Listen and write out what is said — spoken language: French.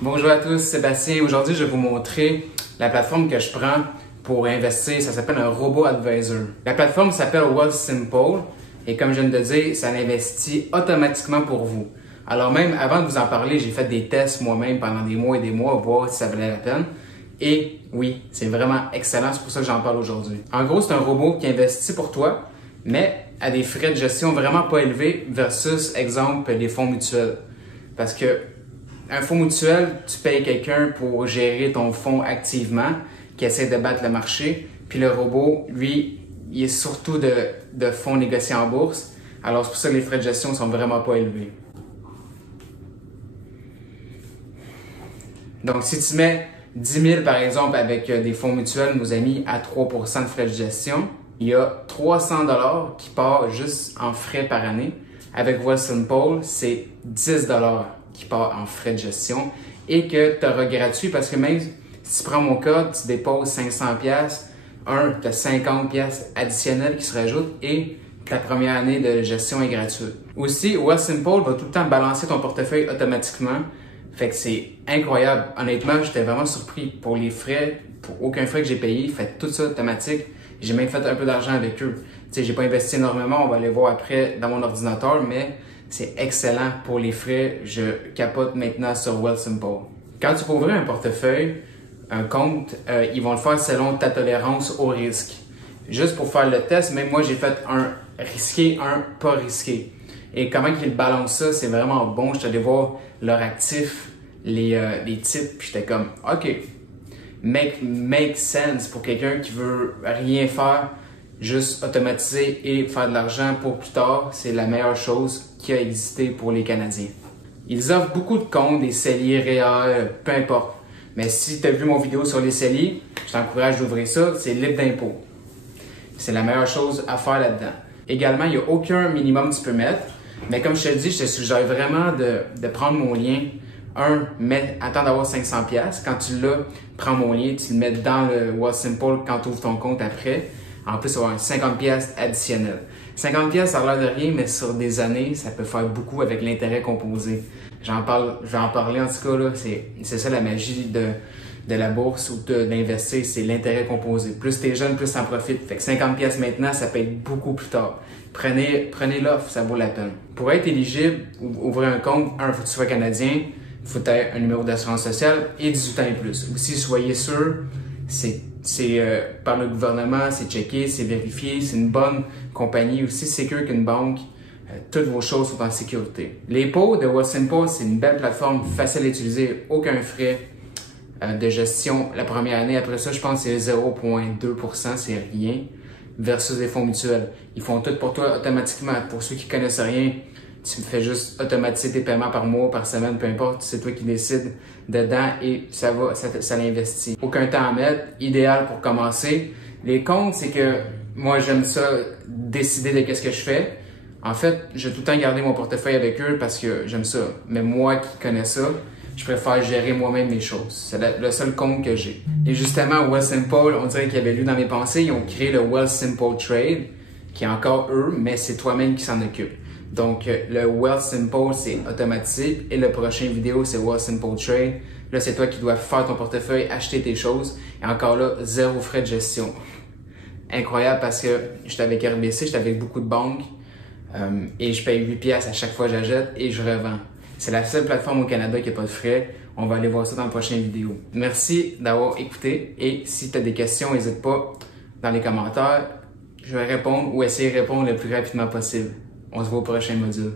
Bonjour à tous, Sébastien. Aujourd'hui, je vais vous montrer la plateforme que je prends pour investir. Ça s'appelle un Robo Advisor. La plateforme s'appelle Wealthsimple et comme je viens de dire, ça investit automatiquement pour vous. Alors même avant de vous en parler, j'ai fait des tests moi-même pendant des mois et des mois, voir si ça valait la peine. Et oui, c'est vraiment excellent, c'est pour ça que j'en parle aujourd'hui. En gros, c'est un robot qui investit pour toi, mais à des frais de gestion vraiment pas élevés versus, exemple, les fonds mutuels. Parce que un fonds mutuel, tu payes quelqu'un pour gérer ton fonds activement, qui essaie de battre le marché. Puis le robot, lui, il est surtout de fonds négociés en bourse. Alors c'est pour ça que les frais de gestion sont vraiment pas élevés. Donc si tu mets 10 000 par exemple avec des fonds mutuels, nos amis, à 3% de frais de gestion, il y a 300 $ qui part juste en frais par année. Avec Wealthsimple, c'est 10 $ qui part en frais de gestion et que tu auras gratuit parce que même si tu prends mon code, tu déposes 500$, tu as 50$ additionnels qui se rajoutent et ta première année de gestion est gratuite. Aussi, Wealthsimple va tout le temps balancer ton portefeuille automatiquement. Fait que c'est incroyable. Honnêtement, j'étais vraiment surpris pour les frais, pour aucun frais que j'ai payé. Fait tout ça automatique. J'ai même fait un peu d'argent avec eux. Tu sais, j'ai pas investi énormément, on va aller voir après dans mon ordinateur, mais c'est excellent pour les frais. Je capote maintenant sur Wealthsimple. Quand tu peux ouvrir un portefeuille, un compte, ils vont le faire selon ta tolérance au risque. Juste pour faire le test, même moi j'ai fait un risqué, un pas risqué. Et comment ils balancent ça, c'est vraiment bon. Je suis allé voir leurs actifs, les types, puis j'étais comme, OK, make sense pour quelqu'un qui veut rien faire, juste automatiser et faire de l'argent pour plus tard. C'est la meilleure chose qui a existé pour les Canadiens. Ils offrent beaucoup de comptes, des CELI, REER, peu importe. Mais si tu as vu mon vidéo sur les CELI, je t'encourage d'ouvrir ça, c'est libre d'impôt. C'est la meilleure chose à faire là-dedans. Également, il n'y a aucun minimum que tu peux mettre. Mais comme je te le dis, je te suggère vraiment de prendre mon lien. Attends d'avoir 500$. Quand tu l'as, prends mon lien, tu le mets dans le Wealthsimple quand tu ouvres ton compte après. En plus, tu vas avoir un 50$ additionnel. 50$, ça a l'air de rien, mais sur des années, ça peut faire beaucoup avec l'intérêt composé. Je vais en parler en tout cas, là. C'est ça la magie de la bourse ou d'investir, c'est l'intérêt composé. Plus tu es jeune, plus tu en profites. Fait que 50$ maintenant, ça peut être beaucoup plus tard. Prenez l'offre, ça vaut la peine. Pour être éligible ou ouvrir un compte, il faut que tu sois Canadien, il faut que tu aies un numéro d'assurance sociale et 18 ans et plus. Aussi, soyez sûr, c'est par le gouvernement, c'est checké, c'est vérifié, c'est une bonne compagnie, aussi sécure qu'une banque. Toutes vos choses sont en sécurité. Les pots de Wealthsimple, c'est une belle plateforme, facile à utiliser, aucun frais de gestion la première année. Après ça, je pense que c'est 0,2%, c'est rien, versus les fonds mutuels. Ils font tout pour toi automatiquement. Pour ceux qui connaissent rien, tu fais juste automatiser tes paiements par mois, par semaine, peu importe. C'est toi qui décides dedans et ça l'investit. Aucun temps à mettre, idéal pour commencer. Les comptes, c'est que moi, j'aime ça, décider de qu'est-ce que je fais. En fait, je vais tout le temps garder mon portefeuille avec eux parce que j'aime ça. Mais moi qui connais ça, je préfère gérer moi-même mes choses. C'est le seul compte que j'ai. Et justement, Wealthsimple, on dirait qu'ils avaient lu dans mes pensées, ils ont créé le Wealthsimple Trade, qui est encore eux, mais c'est toi-même qui s'en occupe. Donc, le Wealthsimple, c'est automatique. Et le prochain vidéo, c'est Wealthsimple Trade. Là, c'est toi qui dois faire ton portefeuille, acheter tes choses. Et encore là, zéro frais de gestion. Incroyable parce que j'étais avec RBC, j'étais avec beaucoup de banques. Et je paye 8$ à chaque fois que j'achète et je revends. C'est la seule plateforme au Canada qui n'a pas de frais. On va aller voir ça dans la prochaine vidéo. Merci d'avoir écouté et si tu as des questions, n'hésite pas dans les commentaires. Je vais répondre ou essayer de répondre le plus rapidement possible. On se voit au prochain module.